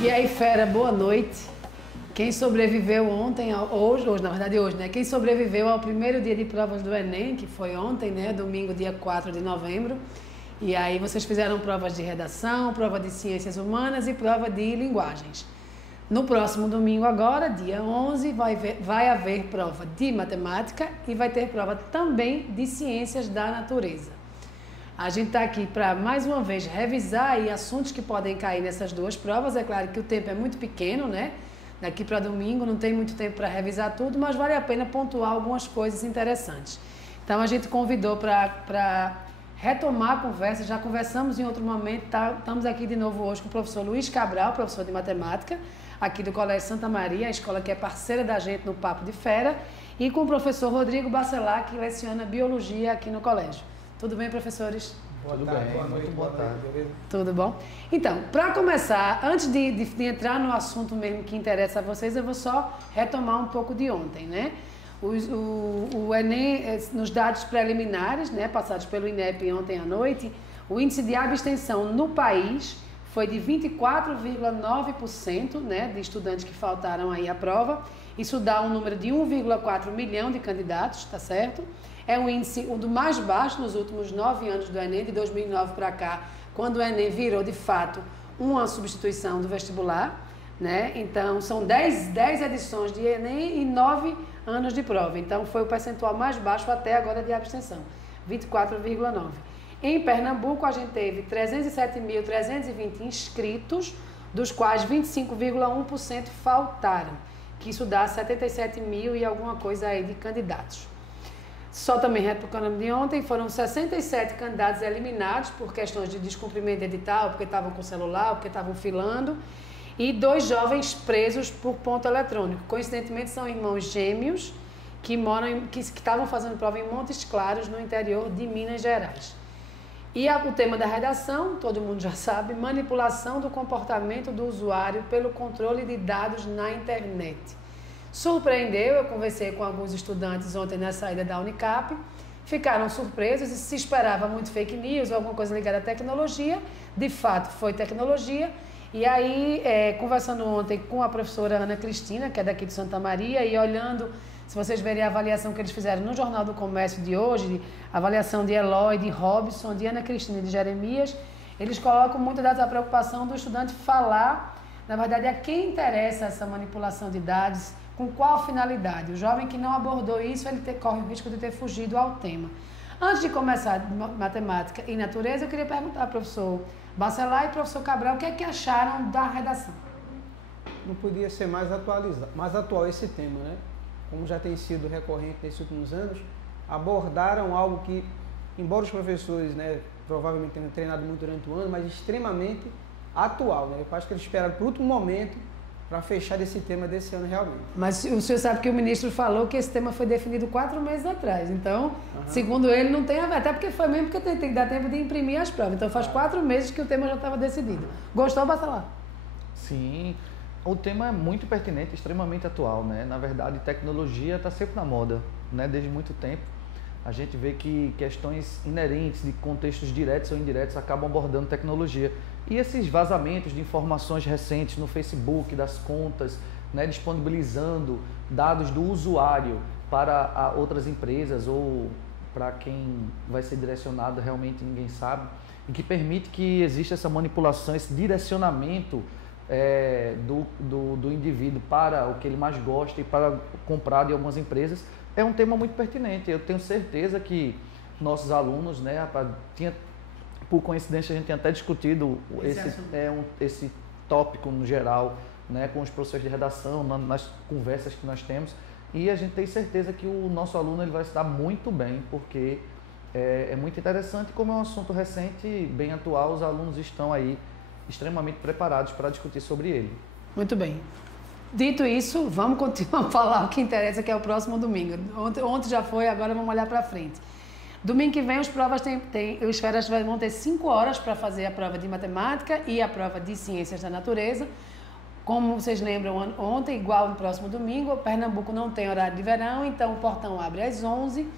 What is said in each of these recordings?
E aí, fera, boa noite. Quem sobreviveu ontem, hoje, na verdade hoje, né? Quem sobreviveu ao primeiro dia de provas do Enem, que foi ontem, né? Domingo, dia 4 de novembro. E aí vocês fizeram provas de redação, prova de ciências humanas e prova de linguagens. No próximo domingo agora, dia 11, vai haver prova de matemática e vai ter prova também de ciências da natureza. A gente está aqui para, mais uma vez, revisar aí assuntos que podem cair nessas duas provas. É claro que o tempo é muito pequeno, né? Daqui para domingo não tem muito tempo para revisar tudo, mas vale a pena pontuar algumas coisas interessantes. Então a gente convidou para retomar a conversa, já conversamos em outro momento, estamos aqui de novo hoje com o professor Luiz Cabral, professor de matemática, aqui do Colégio Santa Maria, a escola que é parceira da gente no Papo de Fera, e com o professor Rodrigo Bacelar, que leciona biologia aqui no colégio. Tudo bem, professores? Tudo bem, boa noite, boa tarde. Tudo bom? Então, para começar, antes de entrar no assunto mesmo que interessa a vocês, eu vou só retomar um pouco de ontem, né? O Enem, nos dados preliminares, né, passados pelo INEP ontem à noite, o índice de abstenção no país foi de 24,9%, né, de estudantes que faltaram aí à prova. Isso dá um número de 1,4 milhão de candidatos, tá certo? É um índice um do mais baixo nos últimos 9 anos do Enem, de 2009 para cá, quando o Enem virou, de fato, uma substituição do vestibular, né? Então, são 10 edições de Enem e 9 anos de prova. Então, foi o percentual mais baixo até agora de abstenção, 24,9%. Em Pernambuco, a gente teve 307.320 inscritos, dos quais 25,1% faltaram, que isso dá 77 mil e alguma coisa aí de candidatos. Só também retocando de ontem, foram 67 candidatos eliminados por questões de descumprimento de edital, porque estavam com celular, porque estavam filando, e 2 jovens presos por ponto eletrônico. Coincidentemente, são irmãos gêmeos que estavam fazendo prova em Montes Claros, no interior de Minas Gerais. E o tema da redação, todo mundo já sabe, manipulação do comportamento do usuário pelo controle de dados na internet. Surpreendeu, eu conversei com alguns estudantes ontem na saída da Unicap, ficaram surpresos e se esperava muito fake news ou alguma coisa ligada à tecnologia, de fato foi tecnologia. E aí, conversando ontem com a professora Ana Cristina, que é daqui de Santa Maria, e olhando, se vocês verem a avaliação que eles fizeram no Jornal do Comércio de hoje, a avaliação de Eloy, de Robson, de Ana Cristina e de Jeremias, eles colocam muito da preocupação do estudante falar, na verdade, a quem interessa essa manipulação de dados, com qual finalidade. O jovem que não abordou isso, ele corre o risco de ter fugido ao tema. Antes de começar matemática e natureza, eu queria perguntar ao professor Bacelar e professor Cabral o que é que acharam da redação. Não podia ser mais atual esse tema, né? Como já tem sido recorrente nesses últimos anos, abordaram algo que, embora os professores, né, provavelmente tenham treinado muito durante o ano, mas extremamente atual, né? Eu acho que eles esperaram para o último momento para fechar esse tema desse ano realmente. Mas o senhor sabe que o ministro falou que esse tema foi definido 4 meses atrás. Então, segundo ele, não tem a ver. Até porque foi mesmo porque tem que dar tempo de imprimir as provas. Então, faz 4 meses que o tema já estava decidido. Gostou, Bacelar? Sim. O tema é muito pertinente, extremamente atual, né? Na verdade, tecnologia está sempre na moda, né? Desde muito tempo. A gente vê que questões inerentes de contextos diretos ou indiretos acabam abordando tecnologia. E esses vazamentos de informações recentes no Facebook, das contas, né, disponibilizando dados do usuário para outras empresas ou para quem vai ser direcionado, realmente ninguém sabe, e que permite que exista essa manipulação, esse direcionamento do indivíduo para o que ele mais gosta e para comprar de algumas empresas, é um tema muito pertinente. Eu tenho certeza que nossos alunos, né, por coincidência, a gente tem até discutido esse tópico no geral, né, com os professores de redação, nas conversas que nós temos, e a gente tem certeza que o nosso aluno ele vai se dar muito bem, porque é muito interessante, como é um assunto recente, bem atual, os alunos estão aí extremamente preparados para discutir sobre ele. Muito bem. Dito isso, vamos continuar a falar o que interessa, que é o próximo domingo. Ontem já foi, agora vamos olhar para frente. Domingo que vem, os feras vão ter 5 horas para fazer a prova de matemática e a prova de ciências da natureza. Como vocês lembram, ontem, igual no próximo domingo, Pernambuco não tem horário de verão, então o portão abre às 11,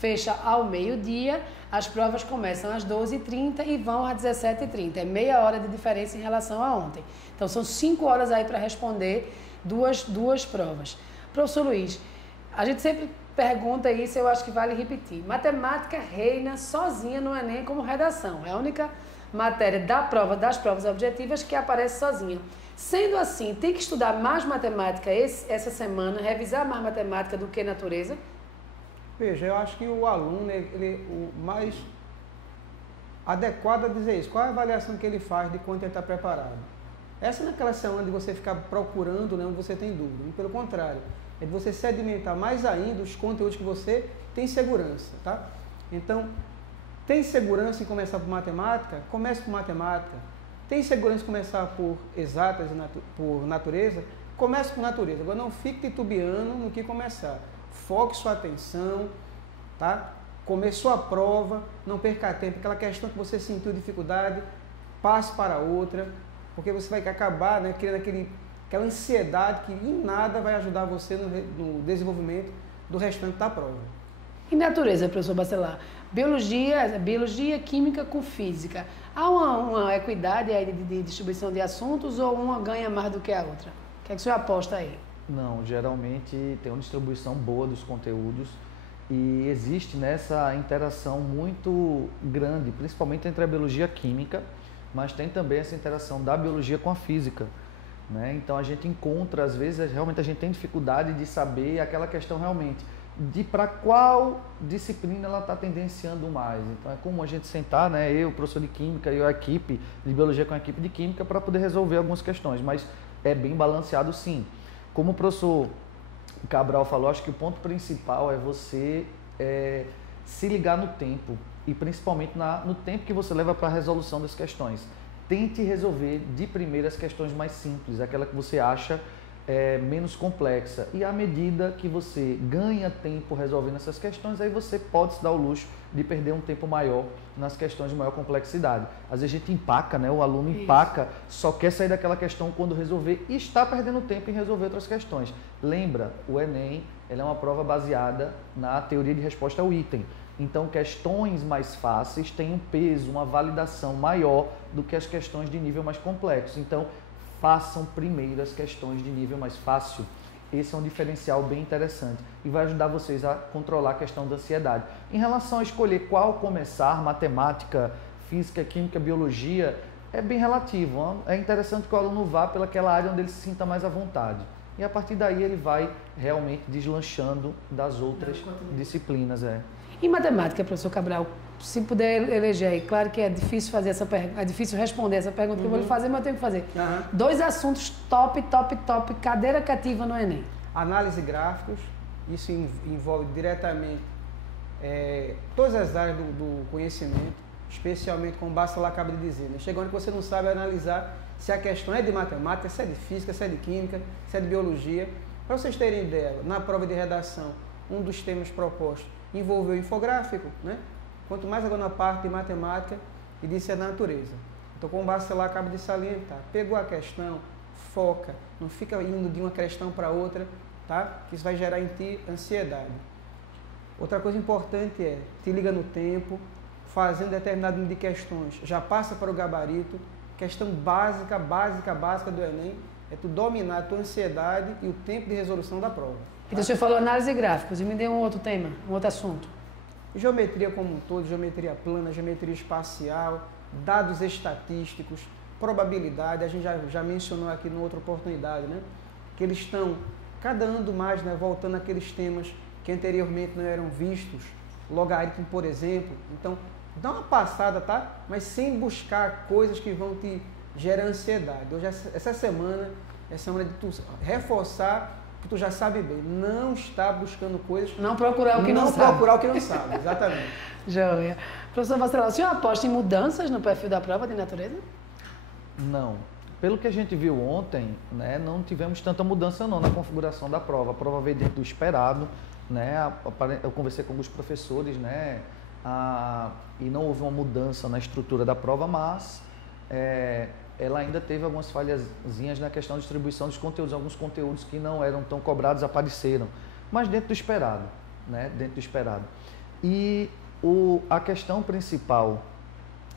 fecha ao meio-dia, as provas começam às 12h30 e vão às 17h30. É meia hora de diferença em relação a ontem. Então, são 5 horas aí para responder duas provas. Professor Luiz, a gente sempre pergunta isso, eu acho que vale repetir. Matemática reina sozinha no Enem como redação. É a única matéria das provas objetivas que aparece sozinha. Sendo assim, tem que estudar mais matemática essa semana, revisar mais matemática do que natureza? Veja, eu acho que o aluno, o mais adequado a dizer isso. Qual é a avaliação que ele faz de quanto ele está preparado? Essa não é aquela semana de você ficar procurando, né, onde você tem dúvida. E pelo contrário, é de você sedimentar mais ainda os conteúdos que você tem segurança, tá? Então, tem segurança em começar por matemática? Comece por matemática. Tem segurança em começar por exatas e por natureza? Comece por natureza. Agora, não fique titubeando no que começar. Foque sua atenção, tá? Começou a prova, não perca tempo. Aquela questão que você sentiu dificuldade, passe para outra, porque você vai acabar, né, criando aquela ansiedade que em nada vai ajudar você no desenvolvimento do restante da prova. E natureza, professor Bacelar? Biologia, química com física. Há uma equidade aí de distribuição de assuntos ou uma ganha mais do que a outra? O que é que o senhor aposta aí? Não, geralmente tem uma distribuição boa dos conteúdos e existe nessa interação muito grande, principalmente entre a biologia e a química, mas tem também essa interação da biologia com a física, né? Então a gente encontra, às vezes, realmente a gente tem dificuldade de saber aquela questão realmente de para qual disciplina ela está tendenciando mais. Então é comum a gente sentar, né, eu, professor de química, e a equipe de biologia com a equipe de química para poder resolver algumas questões, mas é bem balanceado sim. Como o professor Cabral falou, acho que o ponto principal é você se ligar no tempo e principalmente no tempo que você leva para a resolução das questões. Tente resolver de primeira as questões mais simples, aquela que você acha menos complexa. E à medida que você ganha tempo resolvendo essas questões, aí você pode se dar o luxo de perder um tempo maior nas questões de maior complexidade. Às vezes a gente empaca, né? O aluno empaca, só quer sair daquela questão quando resolver e está perdendo tempo em resolver outras questões. Lembra, o Enem ele é uma prova baseada na teoria de resposta ao item. Então, questões mais fáceis têm um peso, uma validação maior do que as questões de nível mais complexo. Então, façam primeiro as questões de nível mais fácil. Esse é um diferencial bem interessante e vai ajudar vocês a controlar a questão da ansiedade. Em relação a escolher qual começar, matemática, física, química, biologia, é bem relativo. É interessante que o aluno vá pelaquela área onde ele se sinta mais à vontade. E a partir daí ele vai realmente deslanchando das outras disciplinas. E matemática, professor Cabral, se puder eleger aí, claro que é difícil fazer essa pergunta, é difícil responder essa pergunta que eu vou lhe fazer, mas eu tenho que fazer. 2 assuntos top, cadeira cativa no Enem. Análise de gráficos, isso envolve diretamente todas as áreas do conhecimento, especialmente como o Bacelar acaba de dizer. Né? Chega onde você não sabe analisar se a questão é de matemática, se é de física, se é de química, se é de biologia. Para vocês terem ideia, na prova de redação, um dos temas propostos envolveu infográfico, né? Quanto mais agora na parte de matemática e de ciência da natureza. Então, como o Bacelar acaba de salientar, pegou a questão, foca, não fica indo de uma questão para outra, tá? Que isso vai gerar em ti ansiedade. Outra coisa importante é, te liga no tempo, fazendo determinado número de questões, já passa para o gabarito. Questão básica do Enem é tu dominar a tua ansiedade e o tempo de resolução da prova. Então, o senhor falou análise de gráficos e me deu um outro tema, um outro assunto. Geometria como um todo, geometria plana, geometria espacial, dados estatísticos, probabilidade, a gente já mencionou aqui numa outra oportunidade, né? Que eles estão cada ano mais, né, voltando àqueles temas que anteriormente não eram vistos, logaritmo, por exemplo. Então, dá uma passada, tá? Mas sem buscar coisas que vão te gerar ansiedade. Hoje, essa semana é semana de tu reforçar que tu já sabe bem, não está buscando coisas... Não procurar o que não sabe. Não procurar o que não sabe, exatamente. Joia. Professor Bacelar, o senhor aposta em mudanças no perfil da prova de natureza? Não. Pelo que a gente viu ontem, né, não tivemos tanta mudança não na configuração da prova. A prova veio dentro do esperado, né, eu conversei com alguns professores, né, e não houve uma mudança na estrutura da prova, mas... ela ainda teve algumas falhazinhas na questão de distribuição dos conteúdos. Alguns conteúdos que não eram tão cobrados apareceram, mas dentro do esperado, né? Dentro do esperado. E a questão principal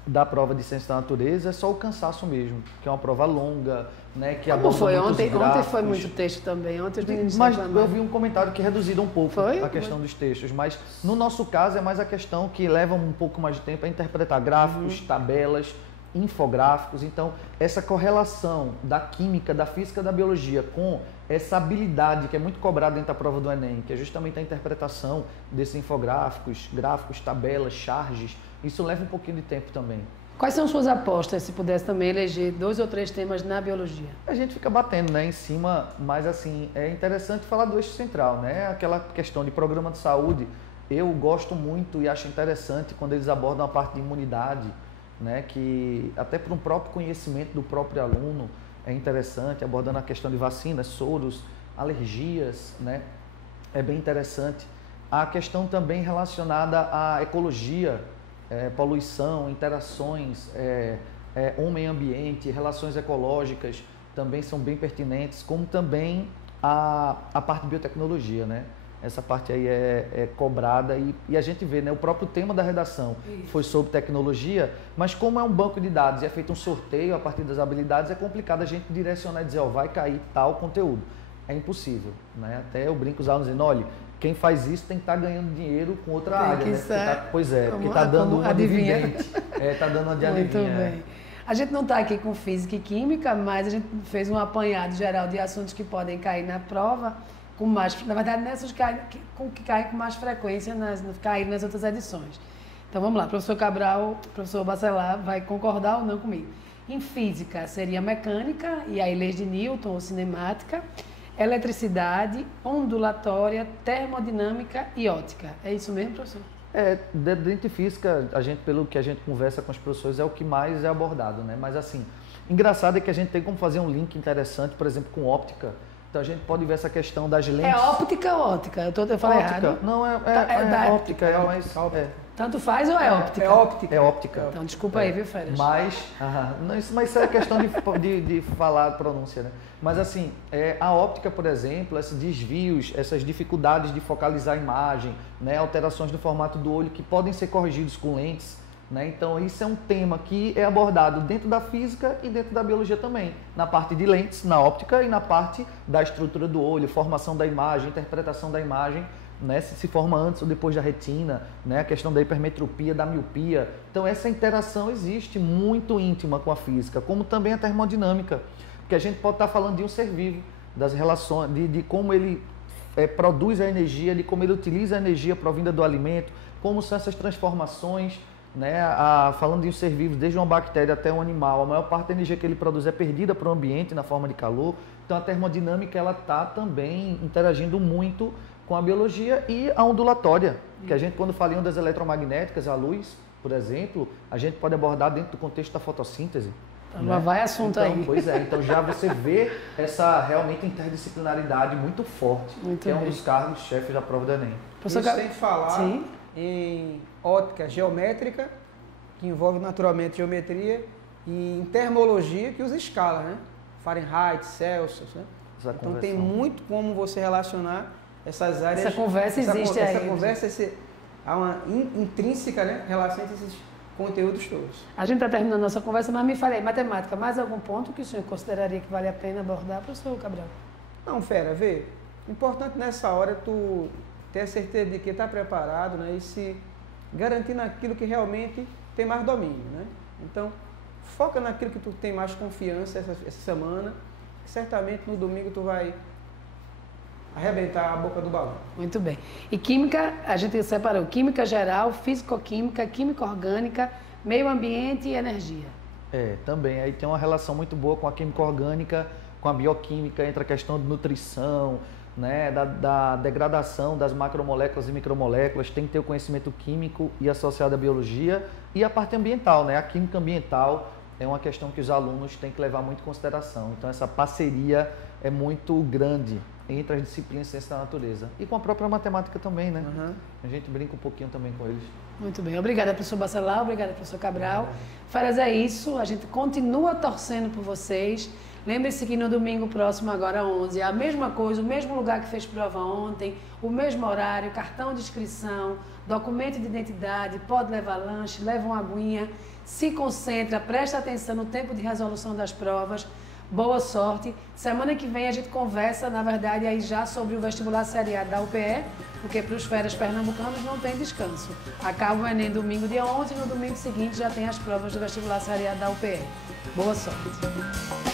da prova de Ciência da Natureza é só o cansaço mesmo, que é uma prova longa, né? Que Como foi? Ontem gráficos. Foi muito texto também. Ontem os meninos mas eu vi um comentário que reduziram um pouco a questão dos textos, mas no nosso caso é mais a questão que leva um pouco mais de tempo a interpretar gráficos, tabelas, infográficos. Então, essa correlação da química, da física, da biologia com essa habilidade que é muito cobrada dentro da prova do Enem, que é justamente a interpretação desses infográficos, gráficos, tabelas, charges, isso leva um pouquinho de tempo também. Quais são suas apostas, se pudesse também eleger 2 ou 3 temas na biologia? A gente fica batendo, né, em cima, mas assim, é interessante falar do eixo central, né? Aquela questão de programa de saúde, eu gosto muito e acho interessante quando eles abordam a parte de imunidade, né, que até para um próprio conhecimento do próprio aluno é interessante, abordando a questão de vacinas, soros, alergias, né, é bem interessante. A questão também relacionada à ecologia, poluição, interações, homem-ambiente, relações ecológicas também são bem pertinentes, como também a parte de biotecnologia, né? Essa parte aí é cobrada e a gente vê, né? O próprio tema da redação foi sobre tecnologia, mas como é um banco de dados e é feito um sorteio a partir das habilidades, é complicado a gente direcionar e dizer, vai cair tal conteúdo. É impossível, né? Até eu brinco com os alunos dizendo, olha, quem faz isso tem que estar ganhando dinheiro com outra área, né? Pois é, porque está dando uma dividende. Está dando uma de adivinha. Muito bem. A gente não está aqui com física e química, mas a gente fez um apanhado geral de assuntos que podem cair na prova, com mais, na verdade, nessas que caem com mais frequência, cair nas outras edições. Então vamos lá, professor Cabral, professor Bacelar, vai concordar ou não comigo? Em física seria mecânica, e aí leis de Newton ou cinemática, eletricidade, ondulatória, termodinâmica e ótica. É isso mesmo, professor? Dentro de física, pelo que a gente conversa com os professores, é o que mais é abordado, né? Mas assim, engraçado é que a gente tem como fazer um link interessante, por exemplo, com óptica. Então a gente pode ver essa questão das lentes. É óptica ou ótica? Eu falei óptica. Errado. Não, é óptica, é mais... Tanto faz ou é óptica? É óptica. É óptica. Então, desculpa aí, viu, Férias? Mas isso é questão de falar a pronúncia, né? Mas assim, a óptica, por exemplo, esses desvios, essas dificuldades de focalizar a imagem, né? Alterações do formato do olho que podem ser corrigidos com lentes, né? Então, isso é um tema que é abordado dentro da física e dentro da biologia também, na parte de lentes, na óptica e na parte da estrutura do olho, formação da imagem, interpretação da imagem, né? Se forma antes ou depois da retina, né? A questão da hipermetropia, da miopia. Então, essa interação existe muito íntima com a física, como também a termodinâmica, porque a gente pode estar falando de um ser vivo, das relações, de como ele produz a energia, de como ele utiliza a energia provinda do alimento, como são essas transformações, né? Falando de um ser vivo, desde uma bactéria até um animal, a maior parte da energia que ele produz é perdida para o ambiente na forma de calor. Então a termodinâmica ela está também interagindo muito com a biologia e a ondulatória, que a gente quando fala em ondas eletromagnéticas, a luz, por exemplo, a gente pode abordar dentro do contexto da fotossíntese. Então, né? Vai assunto então, aí. Pois é, então já você vê essa realmente interdisciplinaridade muito forte, muito que é um dos cargos-chefes da prova do Enem. Isso sem falar em ótica geométrica, que envolve naturalmente geometria, e em termologia, que usa escala, né? Fahrenheit, Celsius, né? Então tem muito como você relacionar essas áreas. Essa conversa existe aí. Essa conversa, há uma intrínseca, né, relação entre esses conteúdos todos. A gente está terminando a nossa conversa, mas me falei, matemática, mais algum ponto que o senhor consideraria que vale a pena abordar, professor Cabral? Não, Fera, vê, importante nessa hora tu ter a certeza de que está preparado, né, e se garantir naquilo que realmente tem mais domínio, né? Então, foca naquilo que tu tem mais confiança essa semana, que certamente no domingo tu vai arrebentar a boca do balão. Muito bem. E química, a gente separou química geral, físico-química, química orgânica, meio ambiente e energia. Também. Aí tem uma relação muito boa com a química orgânica, com a bioquímica, entre a questão de nutrição, né, da degradação das macromoléculas e micromoléculas, tem que ter o conhecimento químico e associado à biologia, e a parte ambiental, né? A química ambiental é uma questão que os alunos têm que levar muito em consideração. Então essa parceria é muito grande entre as disciplinas de ciência da natureza e com a própria matemática também, né? A gente brinca um pouquinho também com eles. Muito bem. Obrigada, professor Bacelar. Obrigada, professor Cabral. Férias é isso. A gente continua torcendo por vocês. Lembre-se que no domingo próximo, agora 11, a mesma coisa, o mesmo lugar que fez prova ontem, o mesmo horário, cartão de inscrição, documento de identidade, pode levar lanche, leva uma aguinha, se concentra, presta atenção no tempo de resolução das provas. Boa sorte. Semana que vem a gente conversa, na verdade, aí já sobre o vestibular seriado da UPE, porque para os férias pernambucanos não tem descanso. Acaba o Enem domingo dia 11 e no domingo seguinte já tem as provas do vestibular seriado da UPE. Boa sorte.